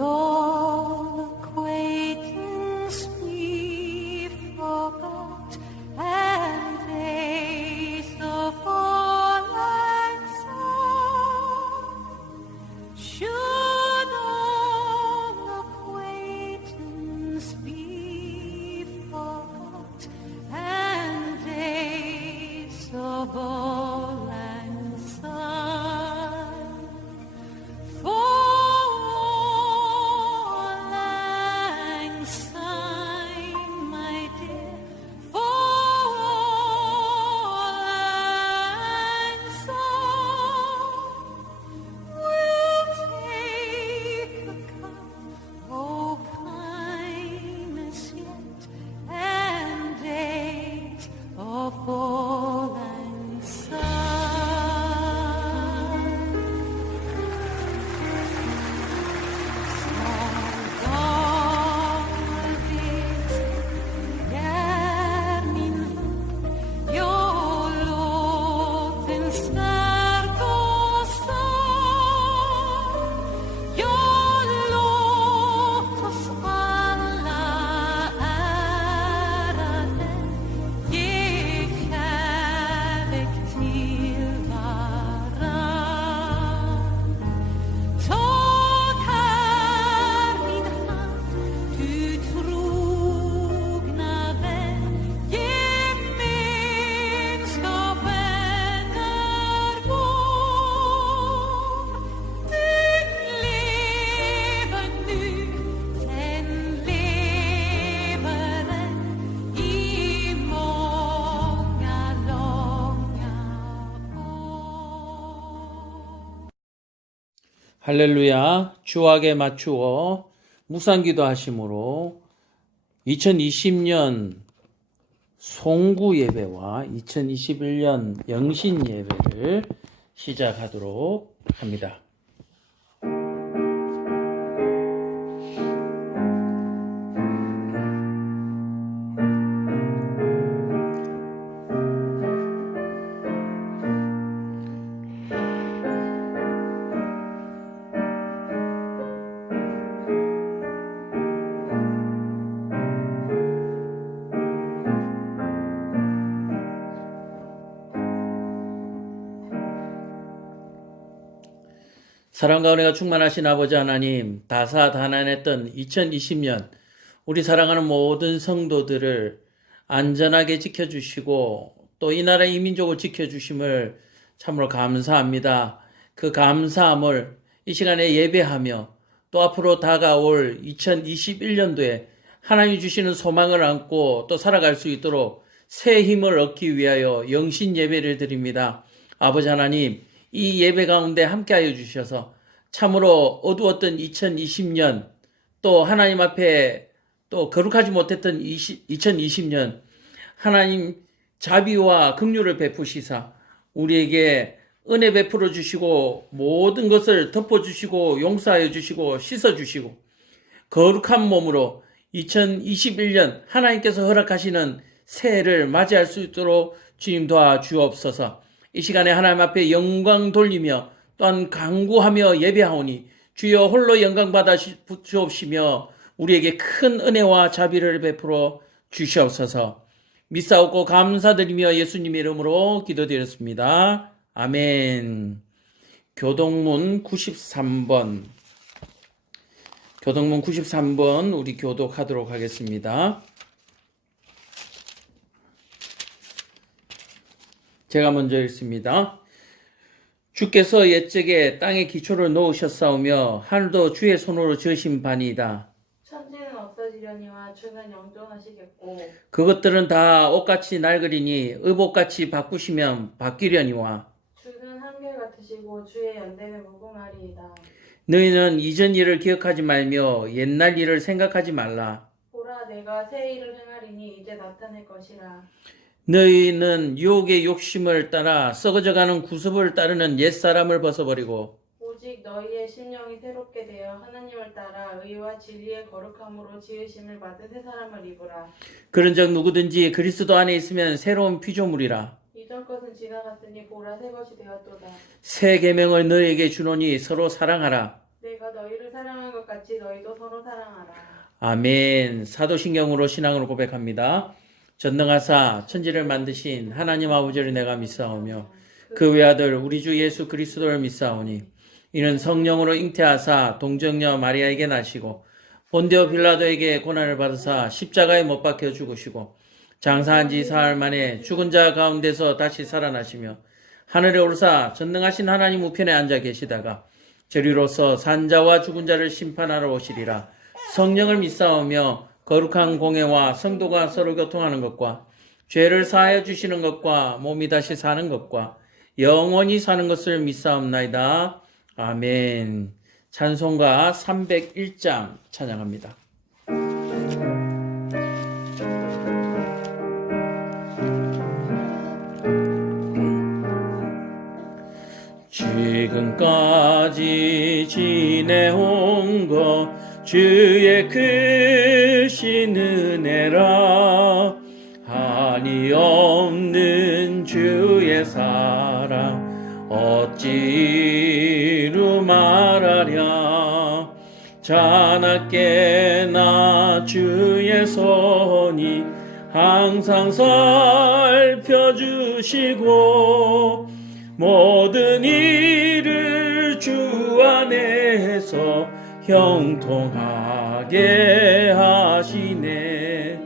all acquaintance we forgot, and days of all and song. Should all acquaintance be forgot, and days of all and song. For lang syne, my dear, for lang syne, we'll take a cup, oh kindness yet, and days of all and syne. 할렐루야. 주악에 맞추어 묵상기도 하심으로 2020년 송구 예배와 2021년 영신 예배를 시작하도록 합니다. 사랑과 은혜가 충만하신 아버지 하나님, 다사다난했던 2020년 우리 사랑하는 모든 성도들을 안전하게 지켜주시고 또 이 나라 이 민족을 지켜주심을 참으로 감사합니다. 그 감사함을 이 시간에 예배하며 또 앞으로 다가올 2021년도에 하나님이 주시는 소망을 안고 또 살아갈 수 있도록 새 힘을 얻기 위하여 영신 예배를 드립니다. 아버지 하나님, 이 예배 가운데 함께하여 주셔서 참으로 어두웠던 2020년 또 하나님 앞에 또 거룩하지 못했던 2020년 하나님 자비와 긍휼을 베푸시사 우리에게 은혜 베풀어 주시고 모든 것을 덮어 주시고 용서하여 주시고 씻어 주시고 거룩한 몸으로 2021년 하나님께서 허락하시는 새해를 맞이할 수 있도록 주님 도와주옵소서. 이 시간에 하나님 앞에 영광 돌리며 또한 간구하며 예배하오니 주여 홀로 영광 받아 주옵시며 우리에게 큰 은혜와 자비를 베풀어 주시옵소서. 믿사옵고 감사드리며 예수님의 이름으로 기도드렸습니다. 아멘. 교독문 93번 우리 교독하도록 하겠습니다. 제가 먼저 읽습니다. 주께서 옛적에 땅에 기초를 놓으셨사오며 하늘도 주의 손으로 지으신 바니이다. 천지는 없어지려니와 주는 영존하시겠고 그것들은 다 옷같이 낡으리니 의복같이 바꾸시면 바뀌려니와 주는 한결같으시고 주의 연대는 무궁하리이다. 너희는 이전 일을 기억하지 말며 옛날 일을 생각하지 말라. 보라 내가 새 일을 행하리니 이제 나타낼 것이라. 너희는 유혹의 욕심을 따라 썩어져가는 구습을 따르는 옛사람을 벗어버리고 오직 너희의 심령이 새롭게 되어 하나님을 따라 의와 진리의 거룩함으로 지으심을 받은 새 사람을 입으라. 그런즉 누구든지 그리스도 안에 있으면 새로운 피조물이라. 이전 것은 지나갔으니 보라 새 것이 되었도다. 새 계명을 너희에게 주노니 서로 사랑하라. 내가 너희를 사랑한 것 같이 너희도 서로 사랑하라. 아멘. 사도신경으로 신앙으로 고백합니다. 전능하사 천지를 만드신 하나님 아버지를 내가 믿사오며 그 외아들 우리 주 예수 그리스도를 믿사오니 이는 성령으로 잉태하사 동정녀 마리아에게 나시고 본디오 빌라도에게 고난을 받으사 십자가에 못 박혀 죽으시고 장사한 지 사흘 만에 죽은 자 가운데서 다시 살아나시며 하늘에 오르사 전능하신 하나님 우편에 앉아 계시다가 저리로서 산자와 죽은 자를 심판하러 오시리라. 성령을 믿사오며 거룩한 공회와 성도가 서로 교통하는 것과 죄를 사하여 주시는 것과 몸이 다시 사는 것과 영원히 사는 것을 믿사옵나이다. 아멘. 찬송가 301장 찬양합니다. 지금까지 지내온 것 주의 크신 은혜라. 한이 없는 주의 사랑 어찌 이루 말하랴. 자나깨 나 주의 손이 항상 살펴주시고 모든 일을 주 안에서 형통하게 하시네.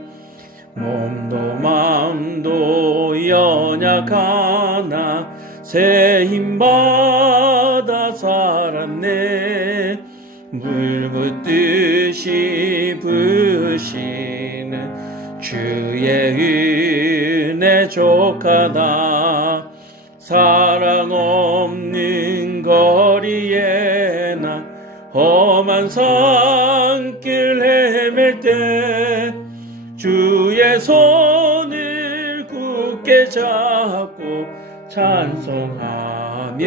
몸도 마음도 연약하나 새 힘받아 살았네. 물 붓듯이 부으시는 주의 은혜 족하다. 사랑 없는 거리에 나 험한 산길 헤맬 때 주의 손을 굳게 잡고 찬송하며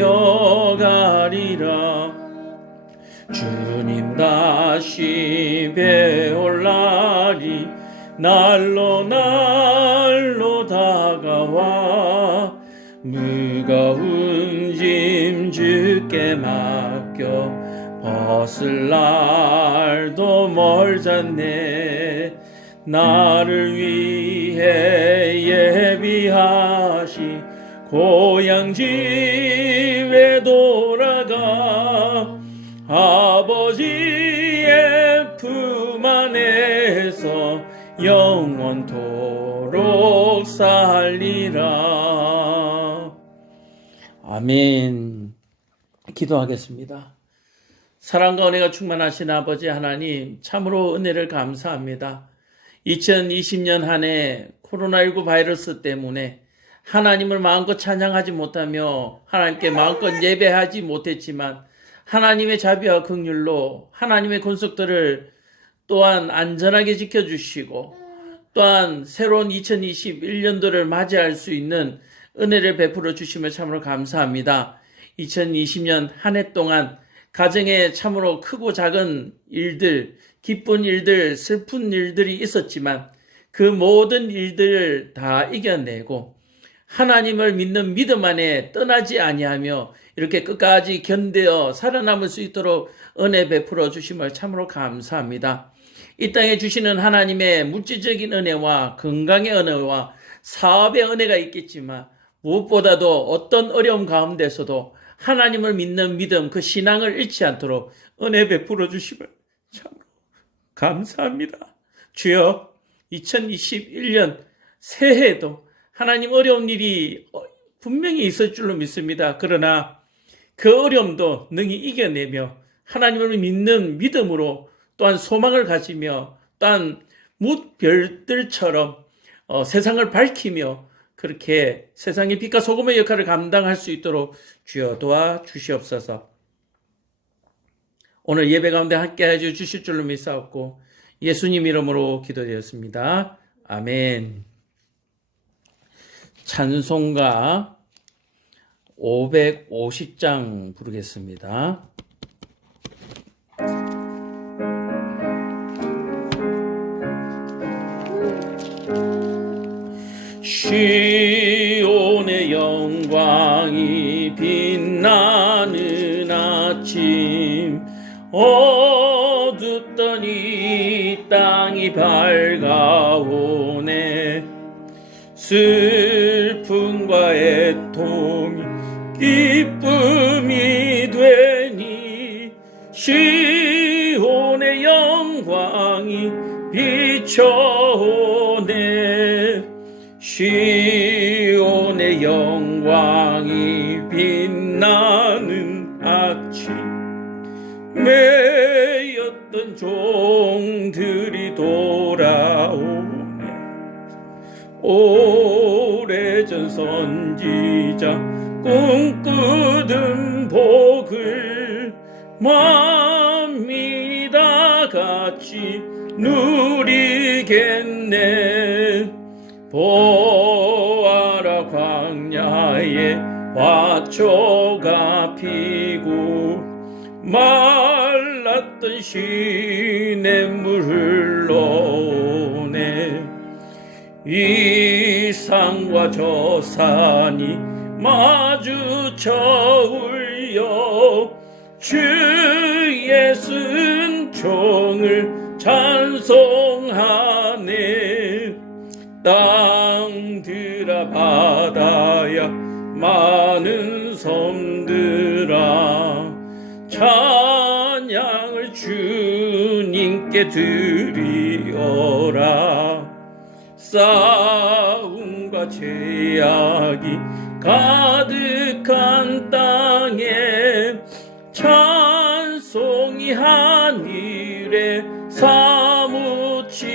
가리라. 주님 다시 배올 날이 날로 날로 다가와 무거운 짐 주께 맡겨 벗을 날도 멀잖네. 나를 위해 예비하시 고향 집에 돌아가 아버지의 품 안에서 영원토록 살리라. 아멘. 기도하겠습니다. 사랑과 은혜가 충만하신 아버지 하나님, 참으로 은혜를 감사합니다. 2020년 한 해 코로나19 바이러스 때문에 하나님을 마음껏 찬양하지 못하며 하나님께 마음껏 예배하지 못했지만 하나님의 자비와 긍휼로 하나님의 권속들을 또한 안전하게 지켜주시고 또한 새로운 2021년도를 맞이할 수 있는 은혜를 베풀어 주시며 참으로 감사합니다. 2020년 한 해 동안 가정에 참으로 크고 작은 일들, 기쁜 일들, 슬픈 일들이 있었지만 그 모든 일들을 다 이겨내고 하나님을 믿는 믿음 안에 떠나지 아니하며 이렇게 끝까지 견뎌 살아남을 수 있도록 은혜 베풀어 주심을 참으로 감사합니다. 이 땅에 주시는 하나님의 물질적인 은혜와 건강의 은혜와 사업의 은혜가 있겠지만 무엇보다도 어떤 어려움 가운데서도 하나님을 믿는 믿음, 그 신앙을 잃지 않도록 은혜 베풀어 주심을 참으로 감사합니다. 주여, 2021년 새해에도 하나님 어려운 일이 분명히 있을 줄로 믿습니다. 그러나 그 어려움도 능히 이겨내며 하나님을 믿는 믿음으로 또한 소망을 가지며 또한 뭇별들처럼 세상을 밝히며 그렇게 세상의 빛과 소금의 역할을 감당할 수 있도록 주여 도와주시옵소서. 오늘 예배 가운데 함께해 주실 줄로 믿사옵고 예수님 이름으로 기도드렸습니다. 아멘. 찬송가 550장 부르겠습니다. 시온의 영광이 빛나는 아침 어둡던 이 땅이 밝아오네. 슬픔과 애통이 기쁨이 되니 시온의 영광이 비춰오네. 시온의 영광이 빛나는 아침, 매였던 종들이 돌아오네. 오래전 선지자 꿈꾸던 복을 만민이 다 같이 누리겠네. 보아라, 광야에 화초가 피고 말랐던 시냇물 흘러오네. 이 산과 저 산이 마주쳐 울려 주의 은총을 찬송하네. 땅들아 바다야 많은 섬들아 찬양을 주님께 드리어라. 싸움과 제약이 가득한 땅에 찬송이 하늘에 사무치네.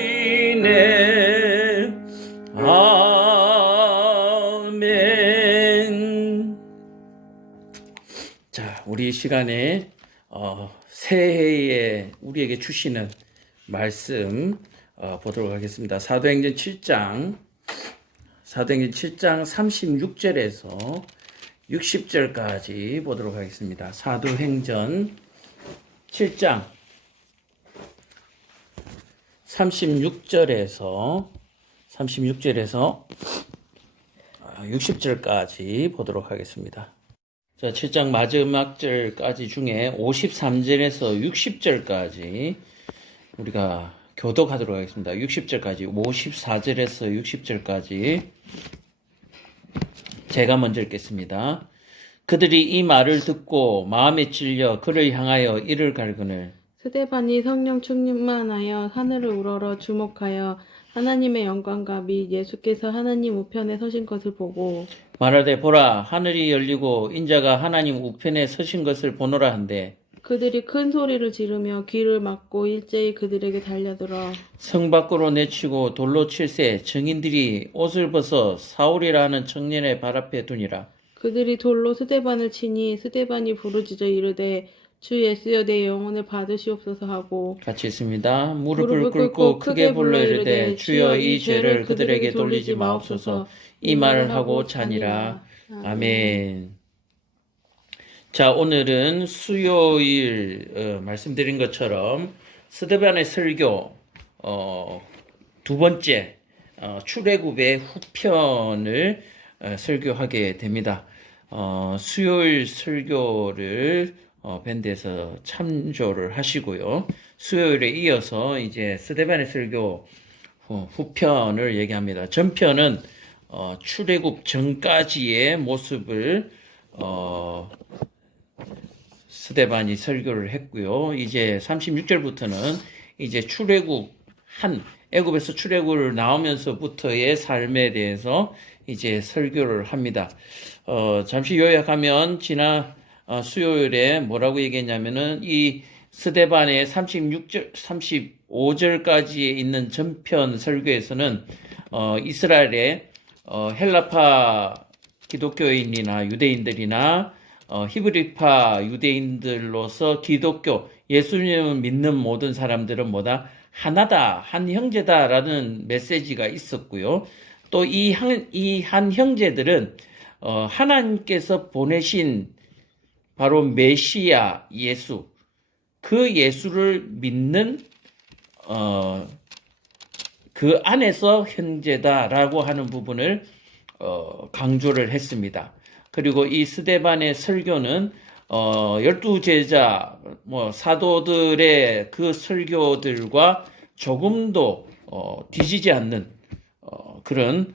아멘. 자, 우리 이 시간에 새해에 우리에게 주시는 말씀 보도록 하겠습니다. 사도행전 7장 36절에서 60절까지 보도록 하겠습니다. 사도행전 7장 36절에서 60절까지 보도록 하겠습니다. 자, 7장 마지막 절까지 중에 53절에서 60절까지 우리가 교독하도록 하겠습니다. 60절까지, 54절에서 60절까지 제가 먼저 읽겠습니다. 그들이 이 말을 듣고 마음에 찔려 그를 향하여 이를 갈그늘. 스데반이 성령 충만하여 하늘을 우러러 주목하여 하나님의 영광과 및 예수께서 하나님 우편에 서신 것을 보고 말하되 보라, 하늘이 열리고 인자가 하나님 우편에 서신 것을 보노라 한데, 그들이 큰 소리를 지르며 귀를 막고 일제히 그들에게 달려들어 성 밖으로 내치고 돌로 칠세 증인들이 옷을 벗어 사울이라 하는 청년의 발 앞에 두니라. 그들이 돌로 스데반을 치니 스데반이 부르짖어 이르되 주 예수여 내 영혼을 받으시옵소서 하고 같이 있습니다. 무릎을 꿇고 크게 불러 이르되 주여 이 죄를 그들에게 돌리지 마옵소서. 이 말을 하고 자니라. 아멘. 자, 오늘은 수요일 말씀드린 것처럼 스데반의 설교 두 번째 출애굽의 후편을 설교하게 됩니다. 수요일 설교를 밴드에서 참조를 하시고요. 수요일에 이어서 이제 스데반의 설교 후편을 얘기합니다. 전편은 출애굽 전까지의 모습을 스데반이 설교를 했고요. 이제 36절부터는 이제 애굽에서 출애굽을 나오면서부터의 삶에 대해서 이제 설교를 합니다. 잠시 요약하면 지난 수요일에 뭐라고 얘기했냐면은 이 스데반의 35절까지에 있는 전편 설교에서는 이스라엘의 헬라파 기독교인이나 유대인들이나 히브리파 유대인들로서 기독교 예수님을 믿는 모든 사람들은 뭐다? 하나다, 한 형제다라는 메시지가 있었고요. 또 이 한 형제들은 하나님께서 보내신 바로 메시아 예수, 그 예수를 믿는 그 안에서 형제다라고 하는 부분을 강조를 했습니다. 그리고 이 스데반의 설교는 열두 제자, 사도들의 그 설교들과 조금도, 뒤지지 않는, 그런,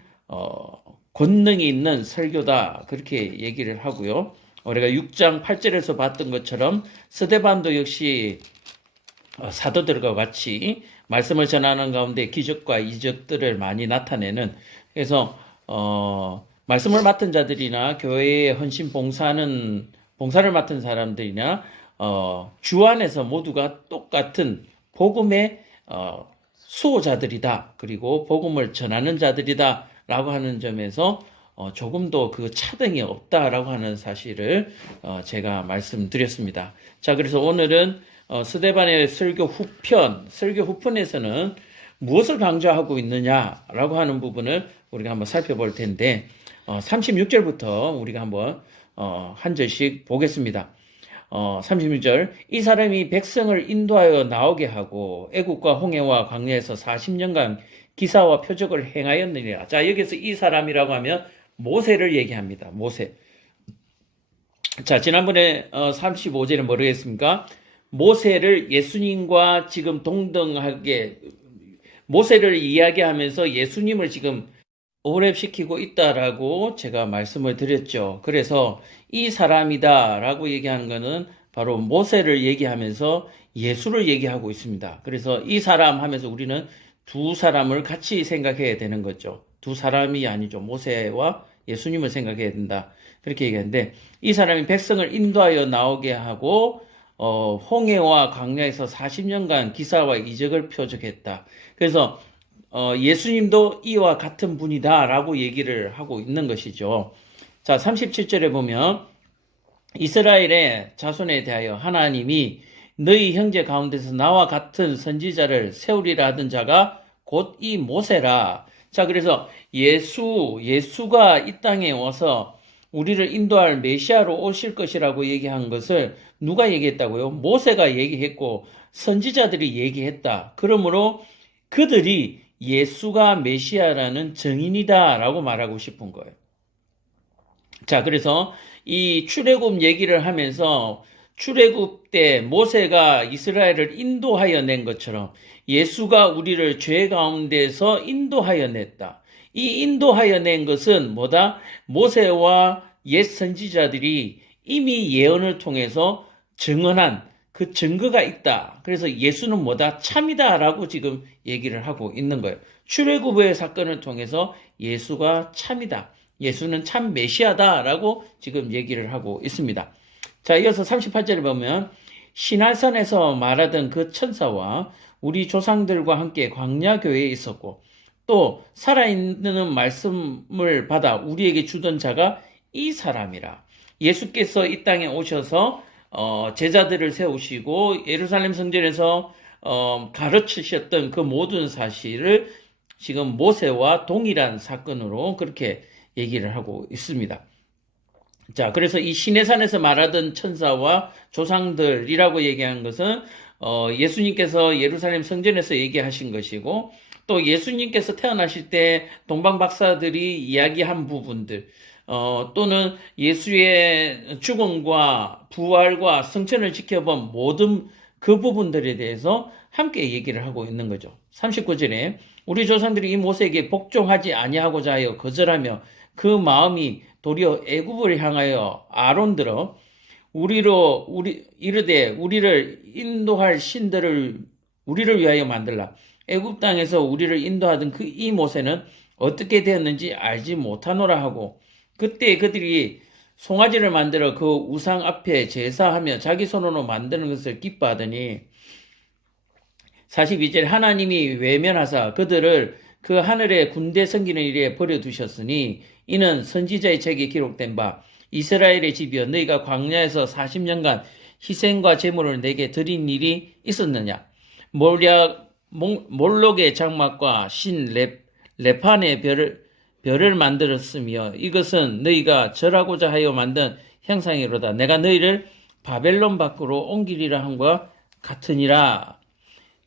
권능이 있는 설교다. 그렇게 얘기를 하고요. 우리가 6장 8절에서 봤던 것처럼 스데반도 역시 사도들과 같이 말씀을 전하는 가운데 기적과 이적들을 많이 나타내는, 그래서 말씀을 맡은 자들이나 교회에 헌신 봉사를 맡은 사람들이나 주 안에서 모두가 똑같은 복음의 수호자들이다. 그리고 복음을 전하는 자들이다. 라고 하는 점에서 조금도 그 차등이 없다라고 하는 사실을 제가 말씀드렸습니다. 자, 그래서 오늘은 스데반의 설교 후편에서는 무엇을 강조하고 있느냐라고 하는 부분을 우리가 한번 살펴볼 텐데, 36절부터 우리가 한번 한 절씩 보겠습니다. 36절, 이 사람이 백성을 인도하여 나오게 하고 애국과 홍해와 광야에서 40년간 기사와 표적을 행하였느니라. 자, 여기서 이 사람이라고 하면 모세를 얘기합니다. 모세. 자, 지난번에 35절에 뭐라고 했습니까? 모세를 예수님과 지금 동등하게, 모세를 이야기하면서 예수님을 지금 오랩시키고 있다라고 제가 말씀을 드렸죠. 그래서 이 사람이다라고 얘기하는 거는 바로 모세를 얘기하면서 예수를 얘기하고 있습니다. 그래서 이 사람 하면서 우리는 두 사람을 같이 생각해야 되는 거죠. 두 사람이 아니죠. 모세와 예수님을 생각해야 된다. 그렇게 얘기하는데, 이 사람이 백성을 인도하여 나오게 하고 홍해와 광야에서 40년간 기사와 이적을 표적했다. 그래서 예수님도 이와 같은 분이다라고 얘기를 하고 있는 것이죠. 자, 37절에 보면 이스라엘의 자손에 대하여 하나님이 너희 형제 가운데서 나와 같은 선지자를 세우리라 하던 자가 곧 이 모세라. 자, 그래서 예수가 이 땅에 와서 우리를 인도할 메시아로 오실 것이라고 얘기한 것을 누가 얘기했다고요? 모세가 얘기했고 선지자들이 얘기했다. 그러므로 그들이 예수가 메시아라는 증인이다라고 말하고 싶은 거예요. 자, 그래서 이 출애굽 얘기를 하면서 출애굽 때 모세가 이스라엘을 인도하여 낸 것처럼 예수가 우리를 죄 가운데서 인도하여 냈다. 이 인도하여 낸 것은 뭐다? 모세와 옛 선지자들이 이미 예언을 통해서 증언한 그 증거가 있다. 그래서 예수는 뭐다? 참이다라고 지금 얘기를 하고 있는 거예요. 출애굽의 사건을 통해서 예수가 참이다. 예수는 참 메시아다라고 지금 얘기를 하고 있습니다. 자, 이어서 38절을 보면 시날산에서 말하던 그 천사와 우리 조상들과 함께 광야 교회에 있었고 또 살아있는 말씀을 받아 우리에게 주던 자가 이 사람이라. 예수께서 이 땅에 오셔서 제자들을 세우시고 예루살렘 성전에서 가르치셨던 그 모든 사실을 지금 모세와 동일한 사건으로 그렇게 얘기를 하고 있습니다. 자, 그래서 이 시내산에서 말하던 천사와 조상들이라고 얘기한 것은 예수님께서 예루살렘 성전에서 얘기하신 것이고 또 예수님께서 태어나실 때 동방 박사들이 이야기한 부분들 또는 예수의 죽음과 부활과 성천을 지켜본 모든 그 부분들에 대해서 함께 얘기를 하고 있는 거죠. 39절에 우리 조상들이 이 모세에게 복종하지 아니하고자 하여 거절하며 그 마음이 도리어 애굽을 향하여 아론들어 이르되 우리를 인도할 신들을 우리를 위하여 만들라. 애굽 땅에서 우리를 인도하던 그 이 모세는 어떻게 되었는지 알지 못하노라 하고 그때 그들이 송아지를 만들어 그 우상 앞에 제사하며 자기 손으로 만드는 것을 기뻐하더니 42절 하나님이 외면하사 그들을 그 하늘의 군대 섬기는 일에 버려두셨으니 이는 선지자의 책에 기록된 바 이스라엘의 집이여 너희가 광야에서 40년간 희생과 제물을 내게 드린 일이 있었느냐 몰록의 장막과 신 레판의 별을 만들었으며 이것은 너희가 절하고자 하여 만든 형상이로다. 내가 너희를 바벨론 밖으로 옮기리라 한과 같으니라.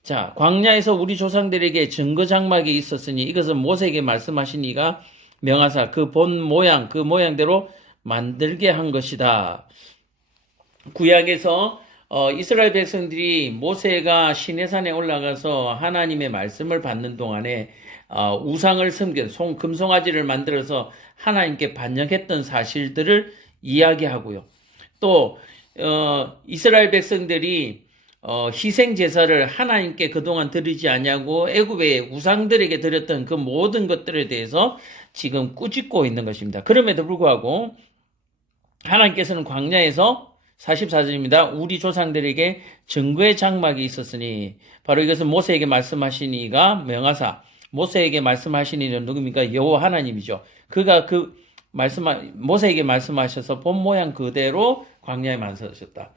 자, 광야에서 우리 조상들에게 증거 장막이 있었으니 이것은 모세에게 말씀하신 이가 명하사 그 본 모양 그 모양대로 만들게 한 것이다. 구약에서 이스라엘 백성들이 모세가 시내산에 올라가서 하나님의 말씀을 받는 동안에 우상을 섬긴 금송아지를 만들어서 하나님께 반역했던 사실들을 이야기하고요. 또 이스라엘 백성들이 희생 제사를 하나님께 그동안 드리지 아니하고 애굽의 우상들에게 드렸던 그 모든 것들에 대해서 지금 꾸짖고 있는 것입니다. 그럼에도 불구하고 하나님께서는 광야에서 44절입니다. 우리 조상들에게 증거의 장막이 있었으니 바로 이것은 모세에게 말씀하신 이가 명하사 모세에게 말씀하신 이는 누굽니까? 여호와 하나님이죠. 그가 모세에게 말씀하셔서 본 모양 그대로 광야에 만드셨다.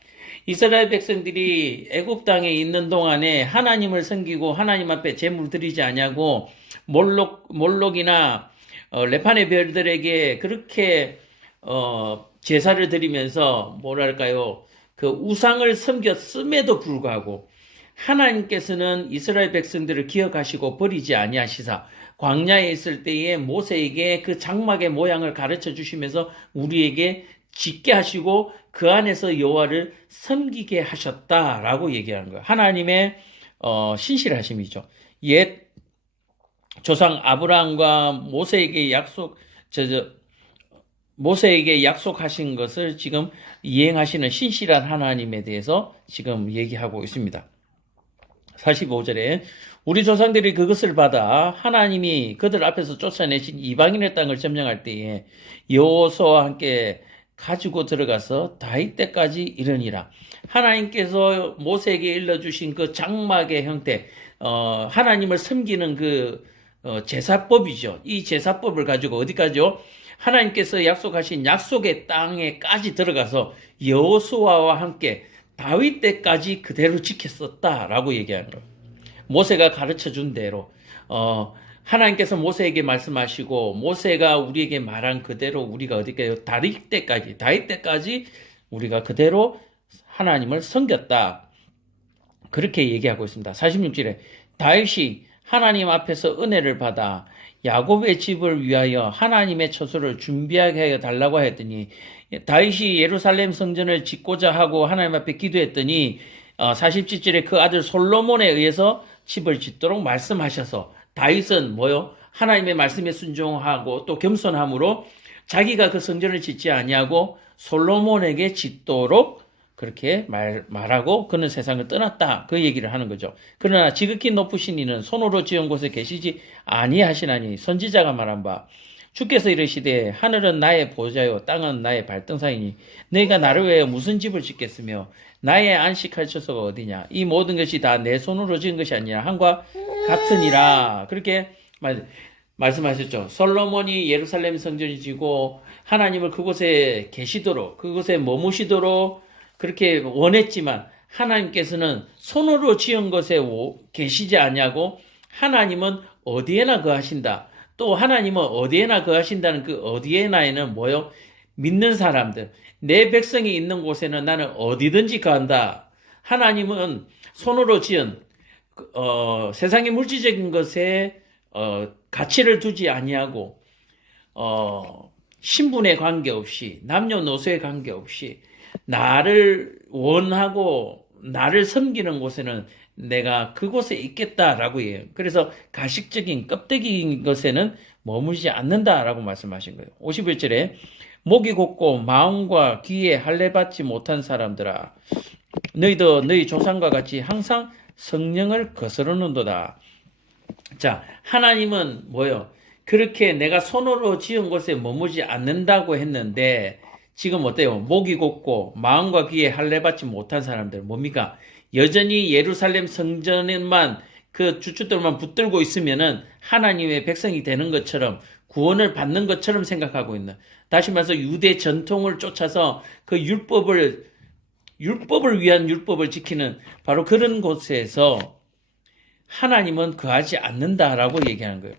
이스라엘 백성들이 애굽 땅에 있는 동안에 하나님을 섬기고 하나님 앞에 제물 드리지 아니하고 몰록이나 레판의 별들에게 그렇게 제사를 드리면서 뭐랄까요? 그 우상을 섬겼음에도 불구하고 하나님께서는 이스라엘 백성들을 기억하시고 버리지 아니하시사 광야에 있을 때에 모세에게 그 장막의 모양을 가르쳐 주시면서 우리에게 짓게 하시고 그 안에서 여호와를 섬기게 하셨다라고 얘기하는 거예요. 하나님의 신실하심이죠. 옛 조상 아브라함과 모세에게 약속하신 것을 지금 이행하시는 신실한 하나님에 대해서 지금 얘기하고 있습니다. 45절에 우리 조상들이 그것을 받아 하나님이 그들 앞에서 쫓아내신 이방인의 땅을 점령할 때에 여호수아와 함께 가지고 들어가서 다윗 때까지 이르니라. 하나님께서 모세에게 일러주신 그 장막의 형태, 하나님을 섬기는 그 제사법이죠. 이 제사법을 가지고 어디까지요? 하나님께서 약속하신 약속의 땅에까지 들어가서 여호수아와 함께 다윗 때까지 그대로 지켰었다라고 얘기하는 거예요. 모세가 가르쳐준 대로 하나님께서 모세에게 말씀하시고 모세가 우리에게 말한 그대로 우리가 어디까지 다윗 때까지 우리가 그대로 하나님을 섬겼다. 그렇게 얘기하고 있습니다. 46절에 다윗이 하나님 앞에서 은혜를 받아 야곱의 집을 위하여 하나님의 처소를 준비하게 하여 달라고 했더니 다윗이 예루살렘 성전을 짓고자 하고 하나님 앞에 기도했더니 47절에 그 아들 솔로몬에 의해서 집을 짓도록 말씀하셔서 다윗은 하나님의 말씀에 순종하고 또 겸손함으로 자기가 그 성전을 짓지 아니하고 솔로몬에게 짓도록 그렇게 말하고 그는 세상을 떠났다. 그 얘기를 하는 거죠. 그러나 지극히 높으신 이는 손으로 지은 곳에 계시지 아니하시나니 선지자가 말한 바 주께서 이르시되 하늘은 나의 보좌요 땅은 나의 발등상이니 너희가 나를 위하여 무슨 집을 짓겠으며 나의 안식할 처소가 어디냐. 이 모든 것이 다 내 손으로 지은 것이 아니라 한과 같으니라. 그렇게 말씀하셨죠. 솔로몬이 예루살렘 성전을 지고 하나님을 그곳에 계시도록 그곳에 머무시도록 그렇게 원했지만 하나님께서는 손으로 지은 것에 계시지 아니하고 하나님은 어디에나 거하신다. 또 하나님은 어디에나 거하신다는 그 어디에나에는 믿는 사람들. 내 백성이 있는 곳에는 나는 어디든지 거한다. 하나님은 손으로 지은 세상의 물질적인 것에 가치를 두지 아니하고 신분에 관계없이 남녀노소에 관계없이 나를 원하고 나를 섬기는 곳에는 내가 그곳에 있겠다라고 해요. 그래서 가식적인 껍데기인 것에는 머물지 않는다라고 말씀하신 거예요. 51절에 목이 곧고 마음과 귀에 할례 받지 못한 사람들아 너희도 너희 조상과 같이 항상 성령을 거스르는도다. 자, 하나님은 그렇게 내가 손으로 지은 곳에 머물지 않는다고 했는데 지금 어때요? 목이 곧고 마음과 귀에 할례 받지 못한 사람들 뭡니까? 여전히 예루살렘 성전에만 그 주춧돌만 붙들고 있으면은 하나님의 백성이 되는 것처럼 구원을 받는 것처럼 생각하고 있는, 다시 말해서 유대 전통을 쫓아서 그 율법을 위한 율법을 지키는 바로 그런 곳에서 하나님은 거하지 않는다라고 얘기하는 거예요.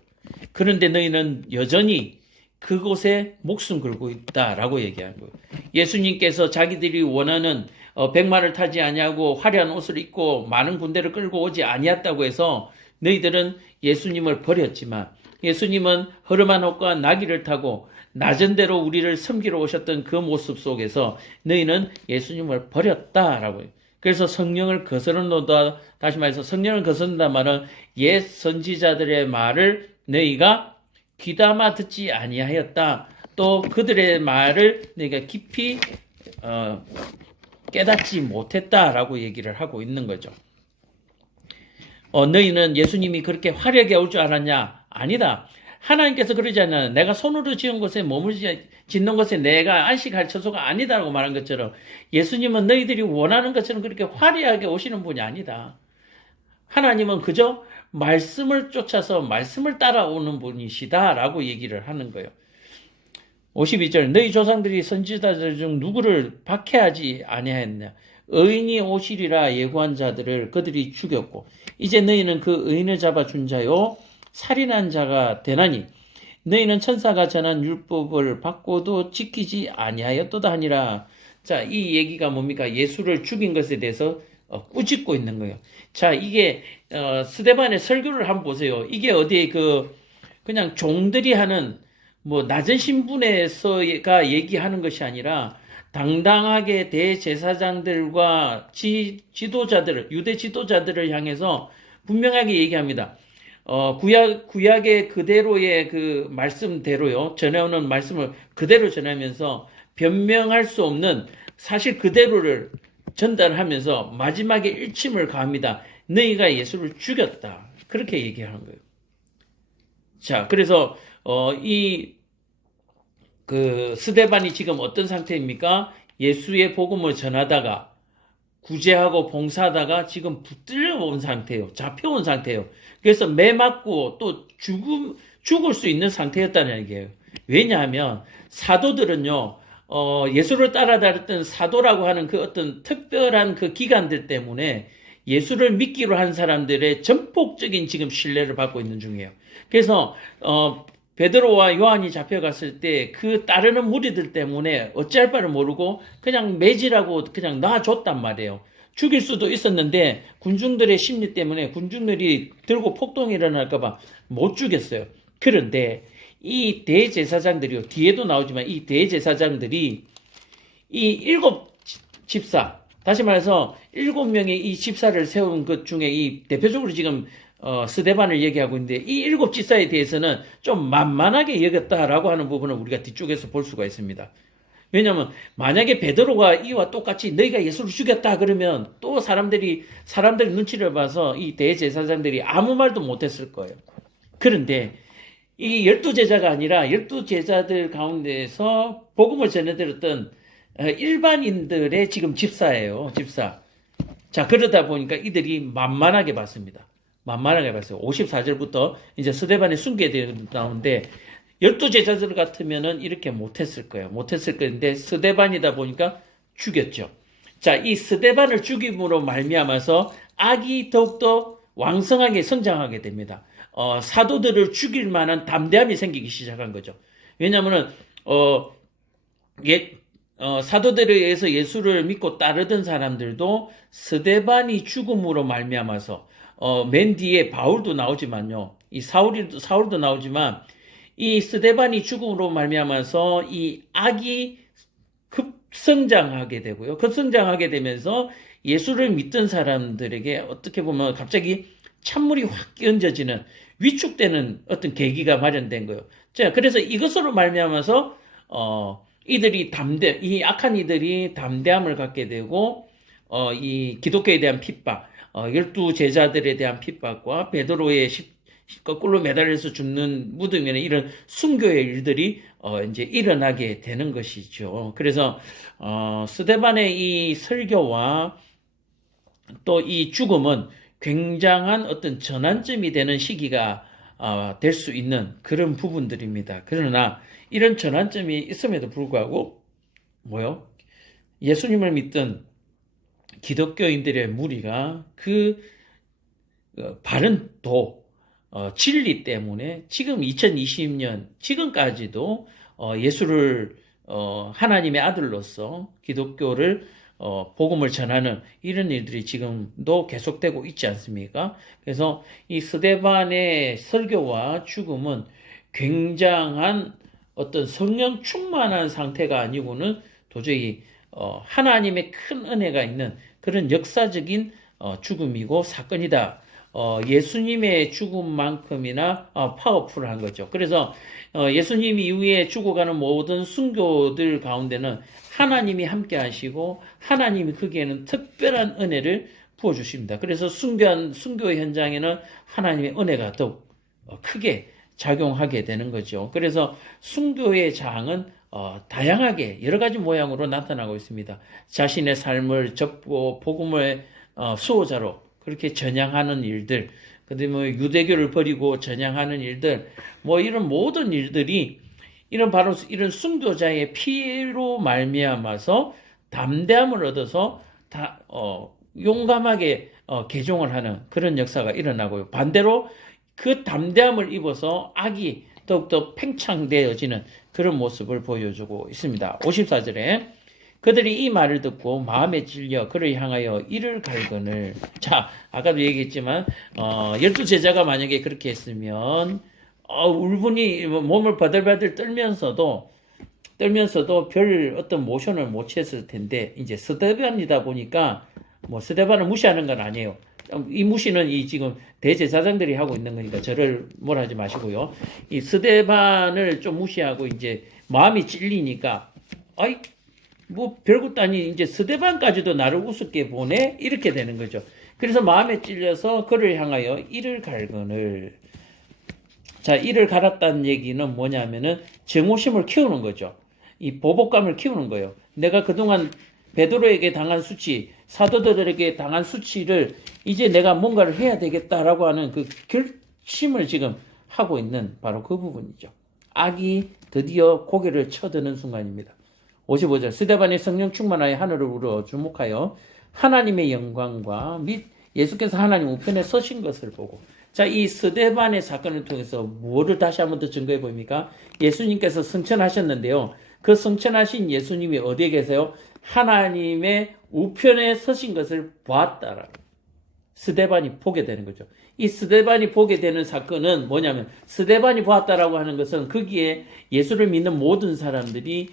그런데 너희는 여전히 그곳에 목숨 걸고 있다라고 얘기하는 거예요. 예수님께서 자기들이 원하는 백마를 타지 아니하고 화려한 옷을 입고 많은 군대를 끌고 오지 아니했다고 해서 너희들은 예수님을 버렸지만 예수님은 허름한 옷과 나귀를 타고 낮은 데로 우리를 섬기러 오셨던 그 모습 속에서 너희는 예수님을 버렸다라고 해요. 그래서 성령을 거스른다, 다시 말해서 성령을 거스른다 말은 옛 선지자들의 말을 너희가 귀담아 듣지 아니하였다. 또 그들의 말을 너희가 깊이 깨닫지 못했다라고 얘기를 하고 있는 거죠. 너희는 예수님이 그렇게 화려하게 올 줄 알았냐? 아니다. 하나님께서 그러지 않냐. 내가 손으로 지은 곳에 짓는 것에 내가 안식할 처소가 아니다라고 말한 것처럼 예수님은 너희들이 원하는 것처럼 그렇게 화려하게 오시는 분이 아니다. 하나님은 그저 말씀을 쫓아서 말씀을 따라오는 분이시다라고 얘기를 하는 거예요. 52절 너희 조상들이 선지자들 중 누구를 박해하지 아니하였냐. 의인이 오시리라 예고한 자들을 그들이 죽였고 이제 너희는 그 의인을 잡아준 자요 살인한 자가 되나니 너희는 천사가 전한 율법을 받고도 지키지 아니하였도다 하니라. 자, 이 얘기가 뭡니까? 예수를 죽인 것에 대해서 꾸짖고 있는 거예요. 자, 이게 스데반의 설교를 한번 보세요. 이게 어디에 그냥 종들이 하는 뭐 낮은 신분에서가 얘기하는 것이 아니라 당당하게 대제사장들과 지도자들을 유대 지도자들을 향해서 분명하게 얘기합니다. 구약의 그대로의 그 말씀대로요. 전해오는 말씀을 그대로 전하면서 변명할 수 없는 사실 그대로를 전달하면서 마지막에 일침을 가합니다. 너희가 예수를 죽였다. 그렇게 얘기하는 거예요. 자, 그래서 스데반이 지금 어떤 상태입니까? 예수의 복음을 전하다가 구제하고 봉사하다가 지금 붙들려온 상태예요. 잡혀온 상태예요. 그래서 매 맞고 또 죽을 수 있는 상태였다는 얘기예요. 왜냐하면 사도들은요, 예수를 따라다녔던 사도라고 하는 그 어떤 특별한 그 기관들 때문에 예수를 믿기로 한 사람들의 전폭적인 지금 신뢰를 받고 있는 중이에요. 그래서 베드로와 요한이 잡혀갔을 때 그 따르는 무리들 때문에 어찌할 바를 모르고 그냥 매질하고 그냥 놔줬단 말이에요. 죽일 수도 있었는데 군중들의 심리 때문에 군중들이 들고 폭동이 일어날까봐 못 죽였어요. 그런데 이 대제사장들이요, 뒤에도 나오지만 이 대제사장들이 이 7 집사, 다시 말해서 7명의 이 집사를 세운 것 중에 이 대표적으로 지금 스데반을 얘기하고 있는데 이 7 집사에 대해서는 좀 만만하게 여겼다라고 하는 부분을 우리가 뒤쪽에서 볼 수가 있습니다. 왜냐하면 만약에 베드로가 이와 똑같이 너희가 예수를 죽였다 그러면 또 사람들이 눈치를 봐서 이 대제사장들이 아무 말도 못했을 거예요. 그런데 이 12제자가 아니라 12제자들 가운데서 복음을 전해드렸던 일반인들의 지금 집사예요. 집사. 자, 그러다 보니까 이들이 만만하게 봤습니다. 만만하게 봤어요. 54절부터 이제 스데반의 순교에 나오는데 12제자들 같으면은 이렇게 못했을 거예요. 못했을 건데 스데반이다 보니까 죽였죠. 자, 이 스데반을 죽임으로 말미암아서 악이 더욱더 왕성하게 성장하게 됩니다. 사도들을 죽일 만한 담대함이 생기기 시작한 거죠. 왜냐하면은 사도들에 의해서 예수를 믿고 따르던 사람들도 스데반이 죽음으로 말미암아서 맨 뒤에 바울도 나오지만요. 이 사울도 나오지만 이 스데반이 죽음으로 말미암아서 이 악이 급성장하게 되고요. 급성장하게 되면서 예수를 믿던 사람들에게 어떻게 보면 갑자기 찬물이 확 끼얹어지는 위축되는 어떤 계기가 마련된 거예요. 자, 그래서 이것으로 말미암아서 이 악한 이들이 담대함을 갖게 되고 이 기독교에 대한 핍박, 12제자들에 대한 핍박과 베드로의 거꾸로 매달려서 죽는 무덤에는 이런 순교의 일들이 이제 일어나게 되는 것이죠. 그래서 스데반의 이 설교와 또 이 죽음은 굉장한 어떤 전환점이 되는 시기가 될 수 있는 그런 부분들입니다. 그러나 이런 전환점이 있음에도 불구하고 예수님을 믿던 기독교인들의 무리가 그 바른 진리 때문에 지금 2020년 지금까지도 예수를 하나님의 아들로서 기독교를 복음을 전하는 이런 일들이 지금도 계속되고 있지 않습니까? 그래서 이 스데반의 설교와 죽음은 굉장한 어떤 성령 충만한 상태가 아니고는 도저히 하나님의 큰 은혜가 있는 그런 역사적인 죽음이고 사건이다. 예수님의 죽음만큼이나 파워풀한 거죠. 그래서 예수님 이후에 죽어가는 모든 순교들 가운데는 하나님이 함께 하시고 하나님이 거기에는 특별한 은혜를 부어주십니다. 그래서 순교 현장에는 하나님의 은혜가 더욱 크게 작용하게 되는 거죠. 그래서 순교의 장은 다양하게 여러 가지 모양으로 나타나고 있습니다. 자신의 삶을 접고 복음의 수호자로 그렇게 전향하는 일들, 그다음에 뭐 유대교를 버리고 전향하는 일들, 뭐 이런 모든 일들이 바로 이런 순교자의 피로 말미암아서 담대함을 얻어서 용감하게 개종을 하는 그런 역사가 일어나고요. 반대로 그 담대함을 입어서 악이 더욱더 팽창되어지는 그런 모습을 보여주고 있습니다. 54절에 그들이 이 말을 듣고 마음에 찔려 그를 향하여 이를 갈거늘. 자, 아까도 얘기했지만 12제자가 만약에 그렇게 했으면 울분이 몸을 바들바들 떨면서도 별 어떤 모션을 못 취했을 텐데 이제 스데반이다 보니까 뭐 스데반을 무시하는 건 아니에요. 이 무시는 이 지금 대제사장들이 하고 있는 거니까 저를 뭐라 하지 마시고요. 이 스데반을 좀 무시하고 이제 마음이 찔리니까 아이 뭐 별것도 아니 이제 스데반까지도 나를 우습게 보네 이렇게 되는 거죠. 그래서 마음에 찔려서 그를 향하여 이를 갈거늘. 자, 이를 갈았다는 얘기는 뭐냐면은 정오심을 키우는 거죠. 이 보복감을 키우는 거예요. 내가 그동안 베드로에게 당한 수치, 사도들에게 당한 수치를 이제 내가 뭔가를 해야 되겠다라고 하는 그 결심을 지금 하고 있는 바로 그 부분이죠. 악이 드디어 고개를 쳐드는 순간입니다. 55절 스데반이 성령 충만하여 하늘을 우러 주목하여 하나님의 영광과 및 예수께서 하나님 우편에 서신 것을 보고. 자, 이 스데반의 사건을 통해서 무엇을 다시 한번 더 증거해 보입니까? 예수님께서 승천하셨는데요. 그 승천하신 예수님이 어디에 계세요? 하나님의 우편에 서신 것을 보았다라고 스데반이 보게 되는 거죠. 이 스데반이 보게 되는 사건은 뭐냐면 스데반이 보았다라고 하는 것은 거기에 예수를 믿는 모든 사람들이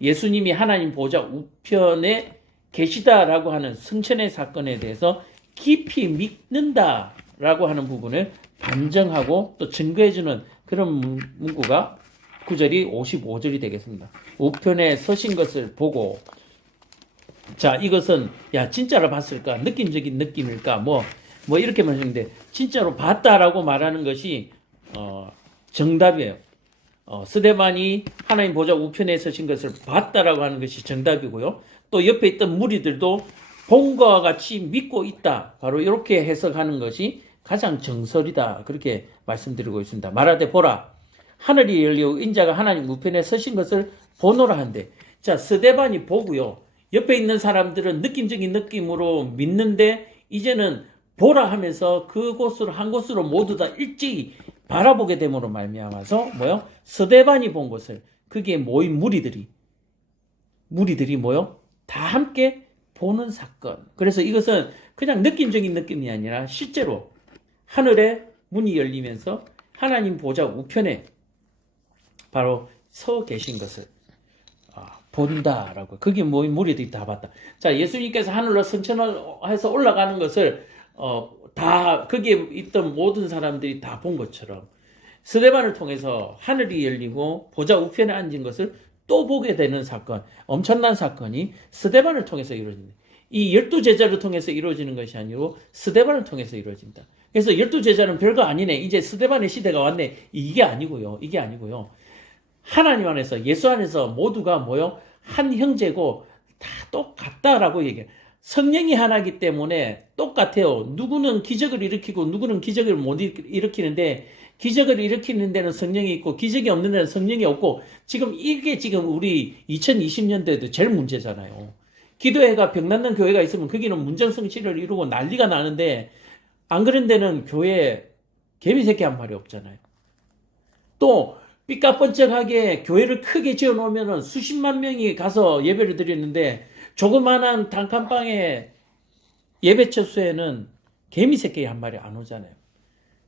예수님이 하나님 보좌 우편에 계시다라고 하는 승천의 사건에 대해서 깊이 믿는다라고 하는 부분을 반증하고 또 증거해주는 그런 문구가 9절이 55절이 되겠습니다. 우편에 서신 것을 보고. 자, 이것은 야 진짜로 봤을까? 느낌적인 느낌일까? 뭐 이렇게 말하는데 진짜로 봤다라고 말하는 것이 정답이에요. 스데반이 하나님 보좌 우편에 서신 것을 봤다라고 하는 것이 정답이고요. 또 옆에 있던 무리들도 본 것과 같이 믿고 있다. 바로 이렇게 해석하는 것이 가장 정설이다. 그렇게 말씀드리고 있습니다. 말하되 보라. 하늘이 열리고 인자가 하나님 우편에 서신 것을 보노라 한대. 자, 스데반이 보고요. 옆에 있는 사람들은 느낌적인 느낌으로 믿는데 이제는 보라 하면서 그곳으로 한 곳으로 모두 다 일제히 바라보게 됨으로 말미암아서 뭐요? 스데반이 본 것을 거기에 모인 무리들이 뭐요? 다 함께 보는 사건. 그래서 이것은 그냥 느낌적인 느낌이 아니라 실제로 하늘에 문이 열리면서 하나님 보좌 우편에 바로 서 계신 것을 본다라고. 거기 모인 무리들이 다 봤다. 자, 예수님께서 하늘로 승천해서 올라가는 것을 다 거기에 있던 모든 사람들이 다 본 것처럼 스데반을 통해서 하늘이 열리고 보좌 우편에 앉은 것을 또 보게 되는 사건, 엄청난 사건이 스데반을 통해서 이루어집니다. 이 12제자를 통해서 이루어지는 것이 아니고 스데반을 통해서 이루어진다. 그래서 12제자는 별거 아니네. 이제 스데반의 시대가 왔네. 이게 아니고요. 하나님 안에서 예수 안에서 모두가 뭐요? 한 형제고 다 똑같다라고 얘기해요. 성령이 하나이기 때문에 똑같아요. 누구는 기적을 일으키고 누구는 기적을 못 일으키는데 기적을 일으키는 데는 성령이 있고 기적이 없는 데는 성령이 없고 이게 지금 우리 2020년대도 제일 문제잖아요. 기도회가 병 낫는 교회가 있으면 거기는 문정성치를 이루고 난리가 나는데 안 그런 데는 교회에 개미새끼 한 마리 없잖아요. 또 삐까뻔쩍하게 교회를 크게 지어놓으면 수십만 명이 가서 예배를 드리는데 조그만한 단칸방에 예배 처소에는 개미 새끼 한 마리 안 오잖아요.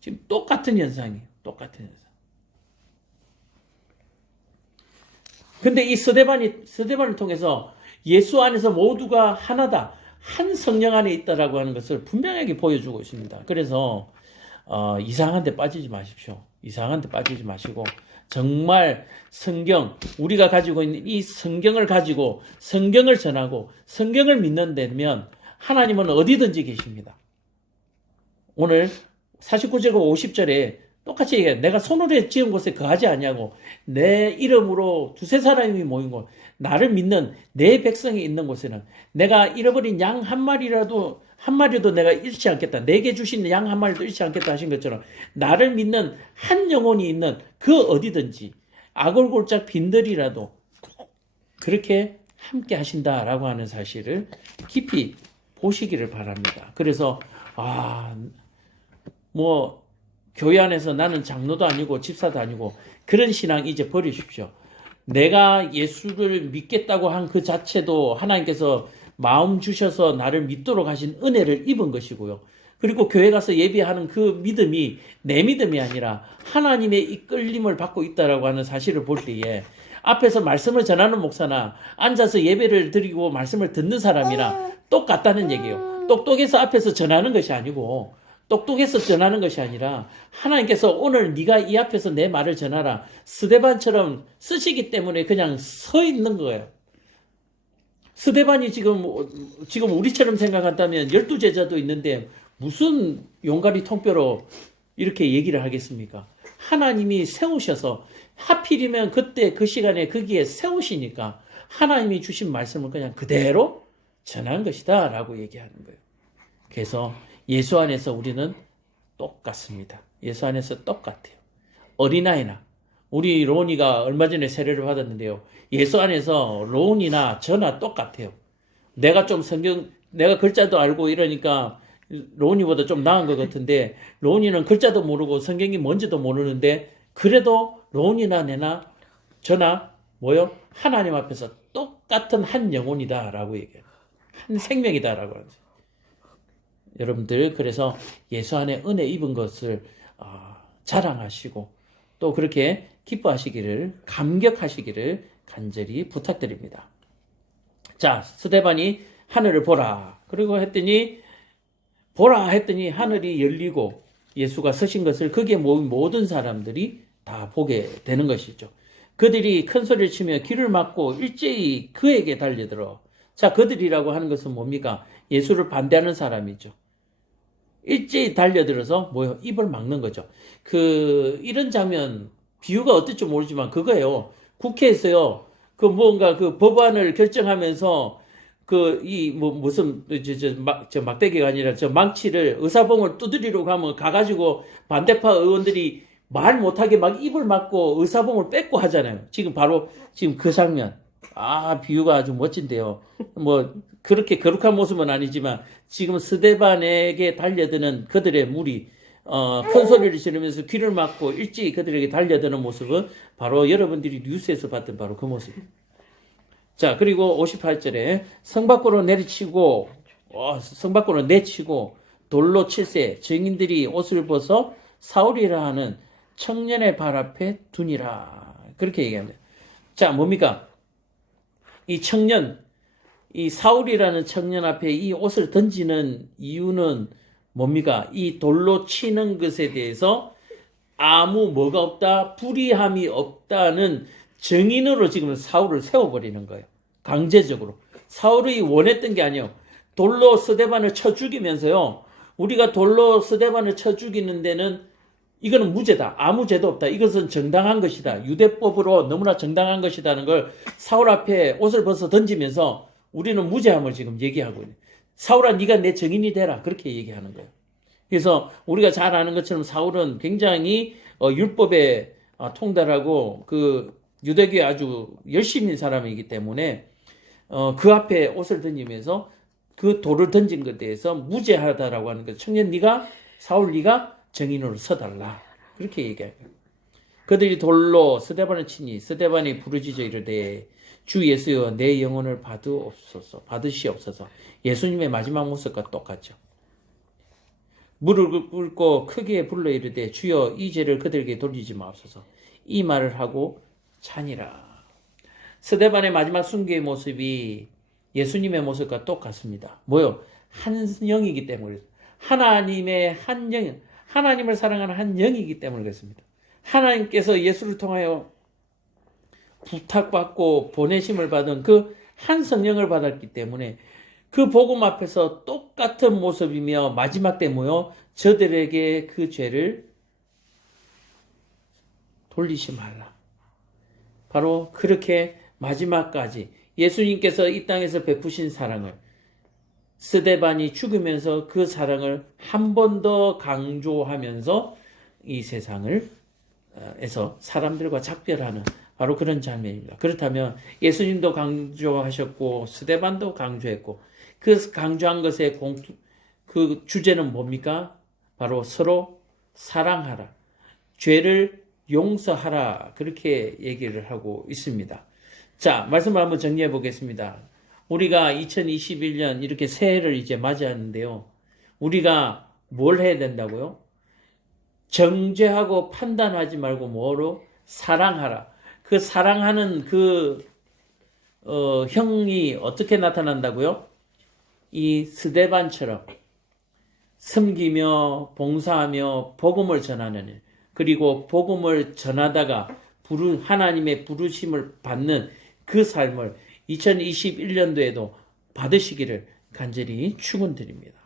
지금 똑같은 현상이에요. 똑같은 현상. 근데 이 스데반을 통해서 예수 안에서 모두가 하나다. 한 성령 안에 있다라고 하는 것을 분명하게 보여주고 있습니다. 그래서 이상한 데 빠지지 마십시오. 이상한 데 빠지지 마시고 정말 성경, 우리가 가지고 있는 이 성경을 가지고 성경을 전하고 성경을 믿는 데면 하나님은 어디든지 계십니다. 오늘 49절과 50절에 똑같이 얘기해요. 내가 손으로 지은 곳에 거하지 않냐고. 내 이름으로 두세 사람이 모인 곳, 나를 믿는 내 백성이 있는 곳에는 내가 잃어버린 양 한 마리도 내가 잃지 않겠다. 내게 주신 양 한 마리도 잃지 않겠다 하신 것처럼 나를 믿는 한 영혼이 있는 그 어디든지 아골골짝 빈들이라도 그렇게 함께 하신다라고 하는 사실을 깊이 보시기를 바랍니다. 그래서 교회 안에서 나는 장로도 아니고 집사도 아니고 그런 신앙 이제 버리십시오. 내가 예수를 믿겠다고 한 그 자체도 하나님께서 마음 주셔서 나를 믿도록 하신 은혜를 입은 것이고요. 그리고 교회 가서 예배하는 그 믿음이 내 믿음이 아니라 하나님의 이끌림을 받고 있다라고 하는 사실을 볼 때에 앞에서 말씀을 전하는 목사나 앉아서 예배를 드리고 말씀을 듣는 사람이나 똑같다는 얘기예요. 똑똑해서 앞에서 전하는 것이 아니고 똑똑해서 전하는 것이 아니라 하나님께서 오늘 네가 이 앞에서 내 말을 전하라. 스데반처럼 쓰시기 때문에 그냥 서 있는 거예요. 스데반이 지금 우리처럼 생각한다면 12제자도 있는데 무슨 용가리 통뼈로 이렇게 얘기를 하겠습니까? 하나님이 세우셔서 하필이면 그때 그 시간에 거기에 세우시니까 하나님이 주신 말씀을 그냥 그대로 전한 것이다 라고 얘기하는 거예요. 그래서 예수 안에서 우리는 똑같습니다. 예수 안에서 똑같아요. 어린아이나 우리 로운이가 얼마 전에 세례를 받았는데요. 예수 안에서 로운이나 저나 똑같아요. 내가 글자도 알고 이러니까 로운이보다 좀 나은 것 같은데 로운이는 글자도 모르고 성경이 뭔지도 모르는데 그래도 로운이나 내나 저나 하나님 앞에서 똑같은 한 영혼이다라고 얘기해요. 한 생명이다라고 하죠. 여러분들 그래서 예수 안에 은혜 입은 것을 자랑하시고 또 그렇게 기뻐하시기를 감격하시기를 간절히 부탁드립니다. 자, 스데반이 하늘을 보라. 그리고 보라 했더니 하늘이 열리고 예수가 서신 것을 거기에 모인 모든 사람들이 다 보게 되는 것이죠. 그들이 큰 소리를 치며 귀를 막고 일제히 그에게 달려들어. 자, 그들이라고 하는 것은 뭡니까? 예수를 반대하는 사람이죠. 일제히 달려들어서 입을 막는 거죠. 이런 장면 비유가 어떨지 모르지만 그거예요. 국회에서요. 뭔가 법안을 결정하면서 막대기가 아니라 망치를 의사봉을 두드리러 가가지고 반대파 의원들이 말 못하게 막 입을 막고 의사봉을 뺏고 하잖아요. 지금 그 장면. 비유가 아주 멋진데요. 그렇게 거룩한 모습은 아니지만 지금 스데반에게 달려드는 그들의 무리, 큰 소리를 지르면서 귀를 막고 일찍 그들에게 달려드는 모습은 바로 여러분들이 뉴스에서 봤던 바로 그 모습입니다. 자, 그리고 58절에 성 밖으로 내치고 돌로 칠세 증인들이 옷을 벗어 사울이라 하는 청년의 발 앞에 두니라. 그렇게 얘기합니다. 자, 뭡니까? 이 사울이라는 청년 앞에 이 옷을 던지는 이유는 뭡니까? 이 돌로 치는 것에 대해서 뭐가 없다, 불의함이 없다는 증인으로 지금 사울을 세워버리는 거예요. 강제적으로. 사울이 원했던 게 아니에요. 돌로 스데반을 쳐 죽이면서요. 우리가 돌로 스데반을 쳐 죽이는 데는 이거는 무죄다. 아무 죄도 없다. 이것은 정당한 것이다. 유대법으로 너무나 정당한 것이다는 걸 사울 앞에 옷을 벗어 던지면서 우리는 무죄함을 지금 얘기하고 있는. 사울아, 네가 내 증인이 되라. 그렇게 얘기하는 거예요. 그래서 우리가 잘 아는 것처럼 사울은 굉장히 율법에 통달하고 유대교에 아주 열심인 사람이기 때문에 그 앞에 옷을 던지면서 그 돌을 던진 것에 대해서 무죄하다라고 하는 거예요. 청년 사울 네가 정인으로 서달라. 그렇게 얘기해요. 그들이 돌로 스데반을 치니 스데반이 부르짖어 이르되 주 예수여 내 영혼을 받으시옵소서. 예수님의 마지막 모습과 똑같죠. 무릎을 꿇고 크게 불러 이르되 주여 이 죄를 그들에게 돌리지 마옵소서. 이 말을 하고 자니라. 스데반의 마지막 순교의 모습이 예수님의 모습과 똑같습니다. 뭐요? 한 영이기 때문에 하나님의 한 영, 하나님을 사랑하는 한 영이기 때문에 그렇습니다. 하나님께서 예수를 통하여 부탁받고 보내심을 받은 그 한 성령을 받았기 때문에 그 복음 앞에서 똑같은 모습이며 마지막 때 뭐요? 저들에게 그 죄를 돌리지 말라. 바로 그렇게 마지막까지 예수님께서 이 땅에서 베푸신 사랑을 스데반이 죽으면서 그 사랑을 한 번 더 강조하면서 이 세상을 에서 사람들과 작별하는 바로 그런 장면입니다. 그렇다면 예수님도 강조하셨고 스데반도 강조했고 그 강조한 것의 그 주제는 뭡니까? 바로 서로 사랑하라. 죄를 용서하라. 그렇게 얘기를 하고 있습니다. 자, 말씀을 한번 정리해 보겠습니다. 우리가 2021년 이렇게 새해를 이제 맞이하는데요. 우리가 뭘 해야 된다고요? 정죄하고 판단하지 말고 뭐로? 사랑하라. 그 사랑하는 형이 어떻게 나타난다고요? 이 스데반처럼 섬기며 봉사하며 복음을 전하는 일, 그리고 복음을 전하다가 하나님의 부르심을 받는 그 삶을 2021년도에도 받으시기를 간절히 축원드립니다.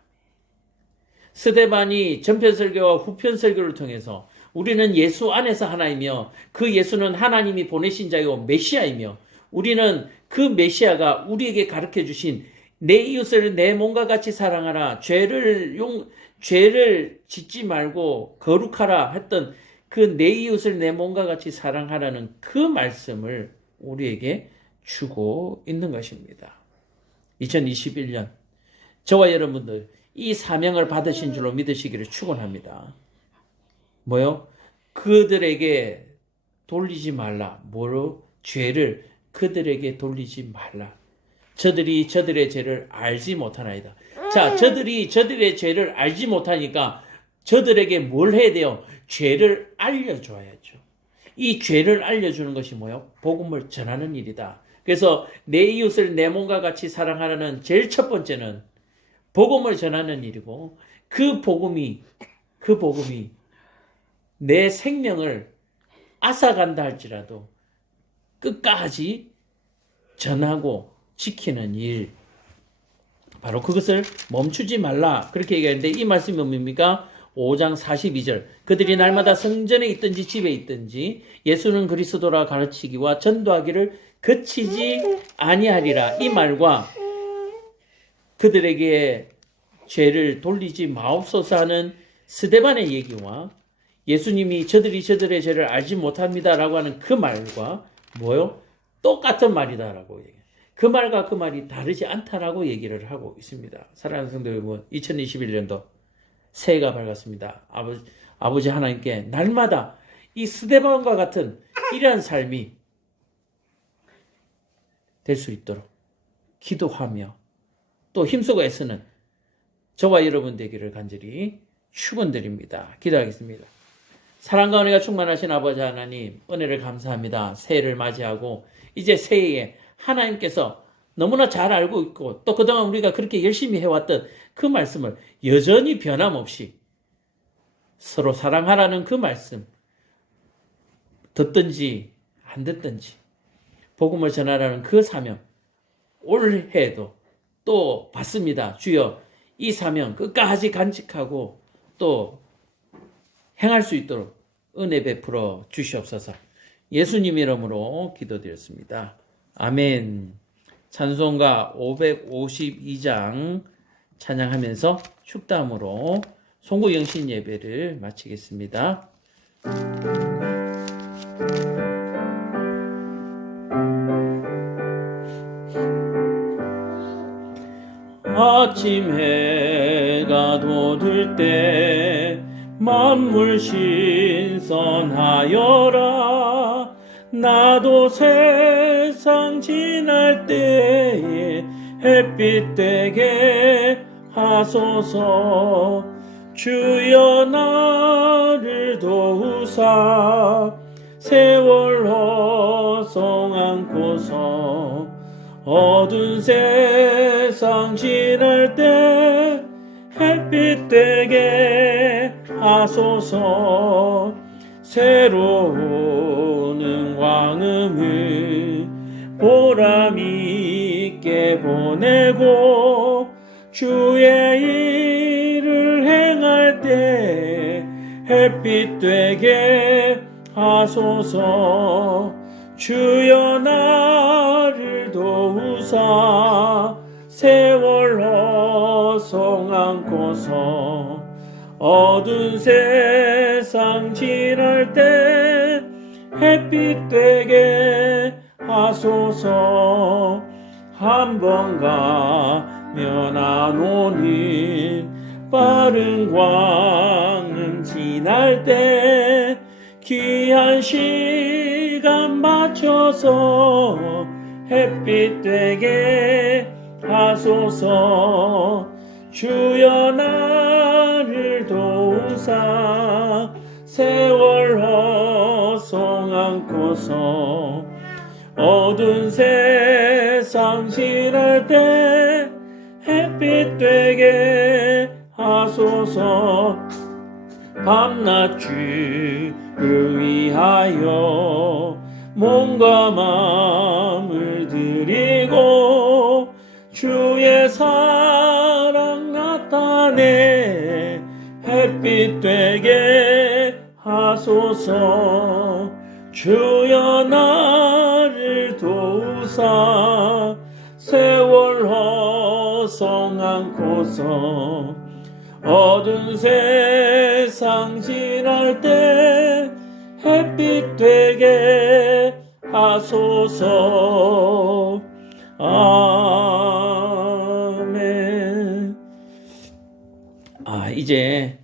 스데반이 전편 설교와 후편 설교를 통해서 우리는 예수 안에서 하나이며 그 예수는 하나님이 보내신 자요 메시아이며 우리는 그 메시아가 우리에게 가르쳐 주신 내 이웃을 내 몸과 같이 사랑하라, 죄를 짓지 말고 거룩하라 했던 그 내 이웃을 내 몸과 같이 사랑하라는 그 말씀을 우리에게 주고 있는 것입니다. 2021년 저와 여러분들 이 사명을 받으신 줄로 믿으시기를 축원합니다. 뭐요? 그들에게 돌리지 말라. 뭐로? 죄를 그들에게 돌리지 말라. 저들이 저들의 죄를 알지 못하나이다. 자, 저들이 저들의 죄를 알지 못하니까 저들에게 뭘 해야 돼요? 죄를 알려줘야죠. 이 죄를 알려주는 것이 뭐요? 복음을 전하는 일이다. 그래서 내 이웃을 내 몸과 같이 사랑하라는 제일 첫 번째는 복음을 전하는 일이고 그 복음이 내 생명을 앗아간다 할지라도 끝까지 전하고 지키는 일. 바로 그것을 멈추지 말라. 그렇게 얘기하는데 이 말씀이 뭡니까? 5장 42절. 그들이 날마다 성전에 있든지 집에 있든지 예수는 그리스도라 가르치기와 전도하기를 그치지 아니하리라. 이 말과 그들에게 죄를 돌리지 마옵소서 하는 스데반의 얘기와 예수님이 저들이 저들의 죄를 알지 못합니다라고 하는 그 말과 뭐요? 똑같은 말이다라고 얘기해요. 그 말과 그 말이 다르지 않다라고 얘기를 하고 있습니다. 사랑하는 성도 여러분, 2021년도 새해가 밝았습니다. 아버지 하나님께 날마다 이 스데반과 같은 이러한 삶이 될 수 있도록 기도하며 또 힘쓰고 애쓰는 저와 여러분 되기를 간절히 축원드립니다. 기도하겠습니다. 사랑과 은혜가 충만하신 아버지 하나님, 은혜를 감사합니다. 새해를 맞이하고 이제 새해에 하나님께서 너무나 잘 알고 있고 또 그동안 우리가 그렇게 열심히 해왔던 그 말씀을 여전히 변함없이 서로 사랑하라는 그 말씀 듣든지 안 듣든지 복음을 전하라는 그 사명 올해에도 또 받습니다. 주여 이 사명 끝까지 간직하고 또 행할 수 있도록 은혜 베풀어 주시옵소서. 예수님 이름으로 기도드렸습니다. 아멘. 찬송가 552장 찬양하면서 축담으로 송구영신 예배를 마치겠습니다. 아침 해가 돋을 때 만물 신선하여라. 나도 세상 세상 지날 때에 햇빛 되게 하소서. 주여 나를 도우사 세월 허송 않고서 어두운 세상 지날 때 햇빛 되게 하소서. 새로운 광음을 보람 있게 보내고 주의 일을 행할 때 햇빛 되게 하소서. 주여 나를 도우사 세월 허송 않고서 어두운 세상 지날 때 햇빛 되게 하소서. 한 번 가면 안 오는 빠른 광음 지날 때 귀한 시간 맞춰서 햇빛 되게 하소서. 주여 나를 도우사 세월 허송 않고서 어두운 세상 지날 때 햇빛 되게 하소서. 밤낮 주를 위하여 몸과 마음을 드리고 주의 사랑 나타내 햇빛 되게 하소서. 주여 나를 도우사 세월 허송 않고서 어두운 세상 지날 때 햇빛 되게 하소서. 아멘. 이제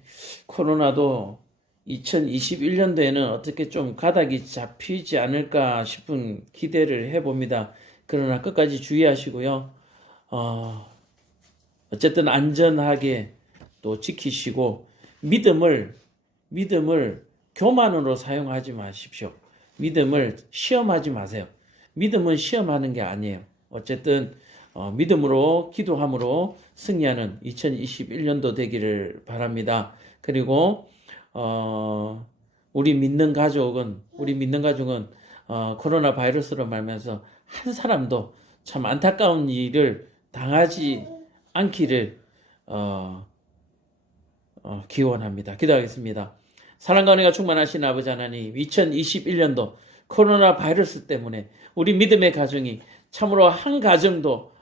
코로나도 2021년도에는 어떻게 좀 가닥이 잡히지 않을까 싶은 기대를 해봅니다. 그러나 끝까지 주의하시고요. 어쨌든 안전하게 또 지키시고 믿음을 교만으로 사용하지 마십시오. 믿음을 시험하지 마세요. 믿음은 시험하는 게 아니에요. 어쨌든 믿음으로 기도함으로 승리하는 2021년도 되기를 바랍니다. 그리고 우리 믿는 가족은 코로나 바이러스로 말미암아서 한 사람도 참 안타까운 일을 당하지 않기를 기원합니다. 기도하겠습니다. 사랑과 은혜가 충만하신 아버지 하나님, 2021년도 코로나 바이러스 때문에 우리 믿음의 가정이 참으로 한 가정도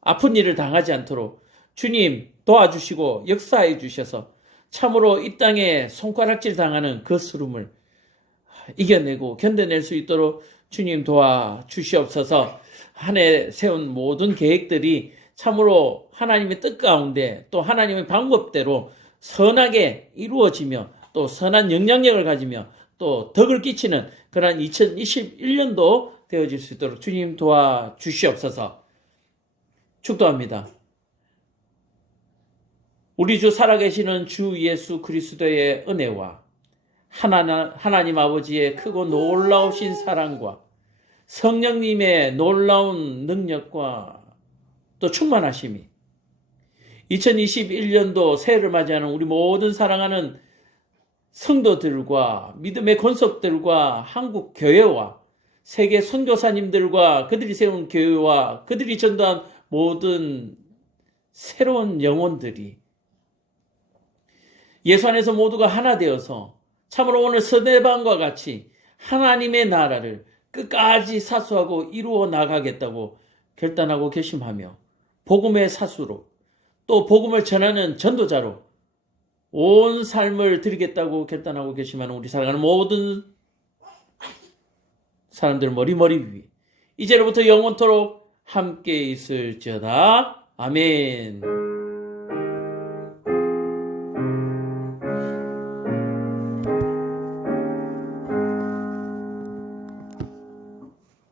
아픈 일을 당하지 않도록 주님 도와주시고 역사해 주셔서 참으로 이 땅에 손가락질 당하는 그 수름을 이겨내고 견뎌낼 수 있도록 주님 도와주시옵소서. 한 해 세운 모든 계획들이 참으로 하나님의 뜻 가운데 또 하나님의 방법대로 선하게 이루어지며 또 선한 영향력을 가지며 또 덕을 끼치는 그러한 2021년도 되어질 수 있도록 주님 도와주시옵소서. 축도합니다. 우리 주 살아계시는 주 예수 그리스도의 은혜와 하나님 아버지의 크고 놀라우신 사랑과 성령님의 놀라운 능력과 또 충만하심이 2021년도 새해를 맞이하는 우리 모든 사랑하는 성도들과 믿음의 권속들과 한국 교회와 세계 선교사님들과 그들이 세운 교회와 그들이 전도한 모든 새로운 영혼들이 예수 안에서 모두가 하나 되어서 참으로 오늘 스데반과 같이 하나님의 나라를 끝까지 사수하고 이루어 나가겠다고 결단하고 결심하며 복음의 사수로 또 복음을 전하는 전도자로 온 삶을 드리겠다고 결단하고 결심하는 우리 사랑하는 모든 사람들 머리머리 위 이제로부터 영원토록 함께 있을지어다. 아멘.